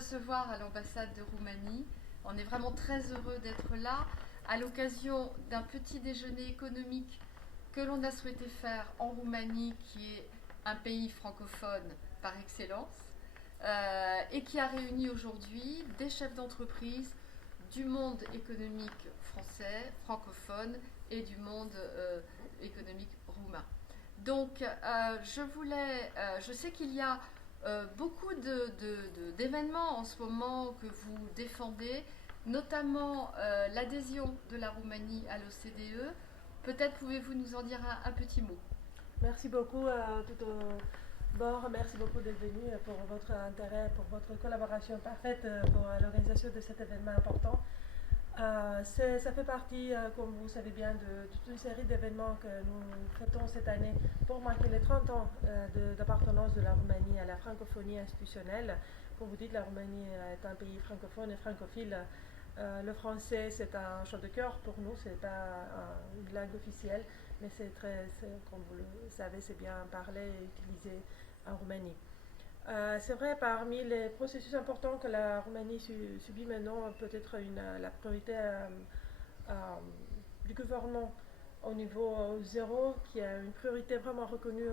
recevoir à l'ambassade de Roumanie. On est vraiment très heureux d'être là à l'occasion d'un petit déjeuner économique que l'on a souhaité faire en Roumanie, qui est un pays francophone par excellence, et qui a réuni aujourd'hui des chefs d'entreprise du monde économique français, francophone, et du monde économique roumain. Donc, je sais qu'il y a beaucoup d'événements en ce moment que vous défendez, notamment l'adhésion de la Roumanie à l'OCDE. Peut-être pouvez-vous nous en dire un petit mot. Merci beaucoup tout au bord. Merci beaucoup d'être venu pour votre intérêt, pour votre collaboration parfaite pour l'organisation de cet événement important. Ça fait partie, comme vous savez bien, de toute une série d'événements que nous fêtons cette année pour marquer les 30 ans d'appartenance de la Roumanie à la francophonie institutionnelle. Comme vous dites, la Roumanie est un pays francophone et francophile. Le français, c'est un chant de cœur pour nous, c'est pas une langue officielle, mais comme vous le savez, c'est bien parlé et utilisé en Roumanie. C'est vrai, parmi les processus importants que la Roumanie subit maintenant, peut-être la priorité du gouvernement au niveau zéro, qui est une priorité vraiment reconnue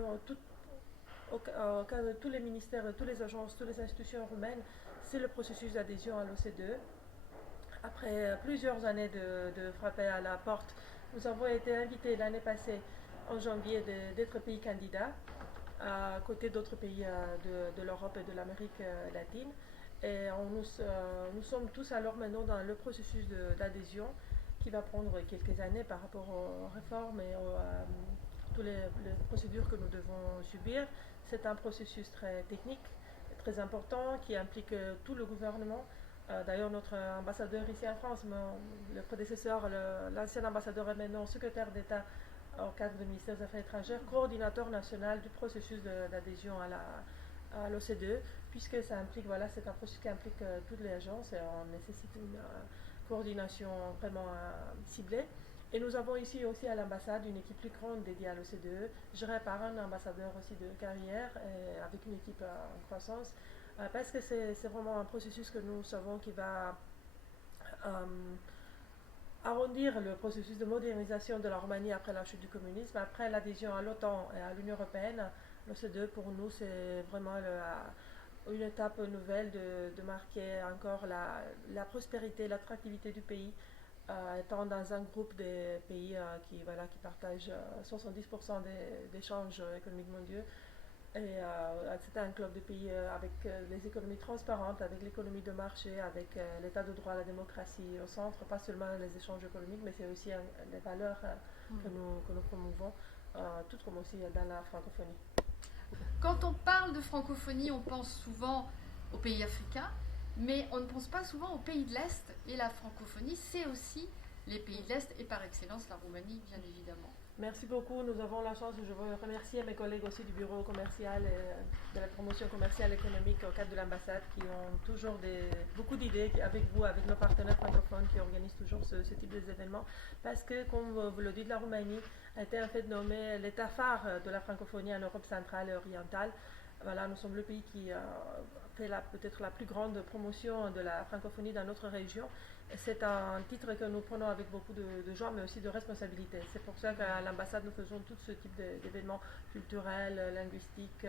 au cas de tous les ministères, toutes les agences, toutes les institutions roumaines, c'est le processus d'adhésion à l'OCDE. Après plusieurs années de frapper à la porte, nous avons été invités l'année passée, en janvier, d'être pays candidat, à côté d'autres pays de l'Europe et de l'Amérique latine. Et nous sommes tous alors maintenant dans le processus d'adhésion qui va prendre quelques années par rapport aux réformes et toutes les procédures que nous devons subir. C'est un processus très technique, très important, qui implique tout le gouvernement. D'ailleurs, notre ambassadeur ici en France, le prédécesseur, l'ancien ambassadeur est maintenant secrétaire d'État au cadre du ministère des Affaires étrangères, coordinateur national du processus d'adhésion à l'OCDE, puisque ça implique, voilà, c'est un processus qui implique toutes les agences et on nécessite une coordination vraiment ciblée. Et nous avons ici aussi à l'ambassade une équipe plus grande dédiée à l'OCDE, gérée par un ambassadeur aussi de carrière, et avec une équipe en croissance, parce que c'est vraiment un processus que nous savons qui va arrondir le processus de modernisation de la Roumanie après la chute du communisme, après l'adhésion à l'OTAN et à l'Union européenne. L'OCDE pour nous c'est vraiment une étape nouvelle de marquer encore la prospérité, l'attractivité du pays, étant dans un groupe des pays qui partagent 70% des échanges économiques mondiaux. Et c'était un club de pays avec les économies transparentes, avec l'économie de marché, avec l'état de droit, la démocratie au centre, pas seulement les échanges économiques, mais c'est aussi les valeurs que nous promouvons, tout comme aussi dans la francophonie. Quand on parle de francophonie, on pense souvent aux pays africains, mais on ne pense pas souvent aux pays de l'Est. Et la francophonie, c'est aussi les pays de l'Est et par excellence la Roumanie, bien évidemment. Merci beaucoup. Nous avons la chance, je veux remercier mes collègues aussi du bureau commercial et de la promotion commerciale économique au cadre de l'ambassade qui ont toujours beaucoup d'idées avec vous, avec nos partenaires francophones qui organisent toujours ce type d'événements. Parce que, comme vous le dites, la Roumanie a été en fait nommée l'État phare de la francophonie en Europe centrale et orientale. Voilà, nous sommes le pays qui fait peut-être la plus grande promotion de la francophonie dans notre région. C'est un titre que nous prenons avec beaucoup de joie, mais aussi de responsabilité. C'est pour ça qu'à l'ambassade, nous faisons tout ce type d'événements culturels, linguistiques,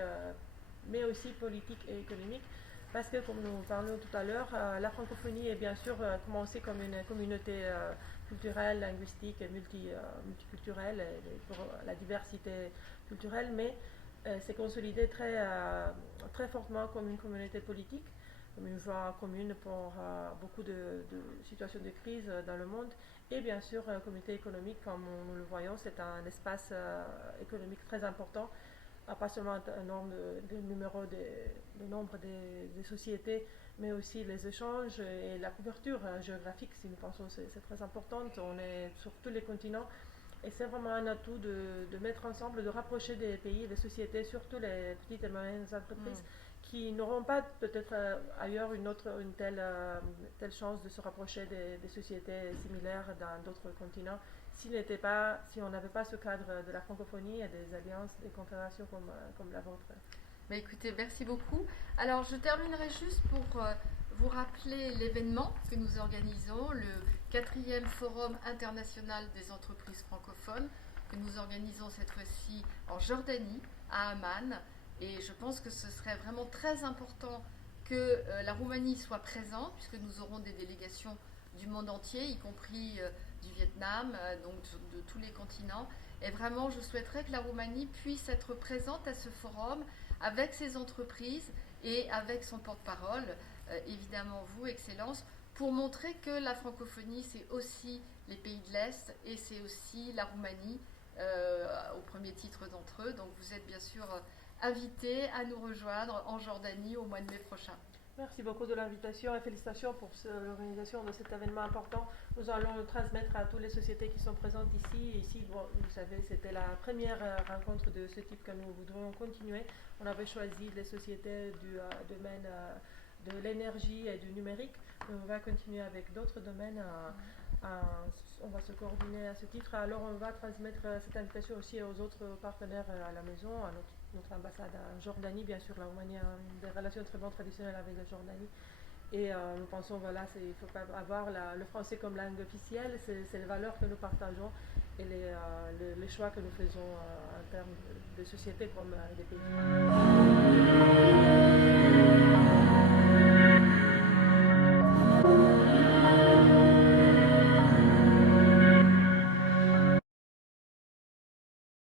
mais aussi politiques et économiques. Parce que, comme nous parlions tout à l'heure, la francophonie est bien sûr commencée comme une communauté culturelle, linguistique et multiculturelle, pour la diversité culturelle, mais s'est consolidée très fortement comme une communauté politique, comme une voie commune pour beaucoup de situations de crise dans le monde. Et bien sûr, communauté économique, comme nous le voyons, c'est un espace économique très important, pas seulement un nombre de nombre des sociétés, mais aussi les échanges et la couverture géographique, si nous pensons que c'est très important. On est sur tous les continents. Et c'est vraiment un atout de mettre ensemble, de rapprocher des pays et des sociétés, surtout les petites et moyennes entreprises, qui n'auront pas peut-être ailleurs une telle chance de se rapprocher des sociétés similaires dans d'autres continents si on n'avait pas ce cadre de la francophonie et des alliances, des confédérations comme la vôtre. Écoutez, merci beaucoup. Alors, je terminerai juste pour vous rappeler l'événement que nous organisons, le 4e Forum international des entreprises francophones, que nous organisons cette fois-ci en Jordanie, à Amman. Et je pense que ce serait vraiment très important que la Roumanie soit présente, puisque nous aurons des délégations du monde entier, y compris du Vietnam, donc de tous les continents. Et vraiment, je souhaiterais que la Roumanie puisse être présente à ce forum avec ses entreprises et avec son porte-parole, évidemment vous, Excellence, pour montrer que la francophonie, c'est aussi les pays de l'Est et c'est aussi la Roumanie au premier titre d'entre eux. Donc vous êtes bien sûr invités à nous rejoindre en Jordanie au mois de mai prochain. Merci beaucoup de l'invitation et félicitations pour l'organisation de cet événement important. Nous allons le transmettre à toutes les sociétés qui sont présentes ici. Ici, bon, vous savez, c'était la première rencontre de ce type que nous voudrions continuer. On avait choisi les sociétés du domaine de l'énergie et du numérique. Mais on va continuer avec d'autres domaines. On va se coordonner à ce titre. Alors, on va transmettre cette invitation aussi aux autres partenaires à la maison, à notre ambassade en Jordanie. Bien sûr, la Roumanie a des relations très bonnes traditionnelles avec la Jordanie. Et nous pensons, voilà, il ne faut pas avoir le français comme langue officielle, c'est les valeurs que nous partageons et les choix que nous faisons en termes de société comme des pays.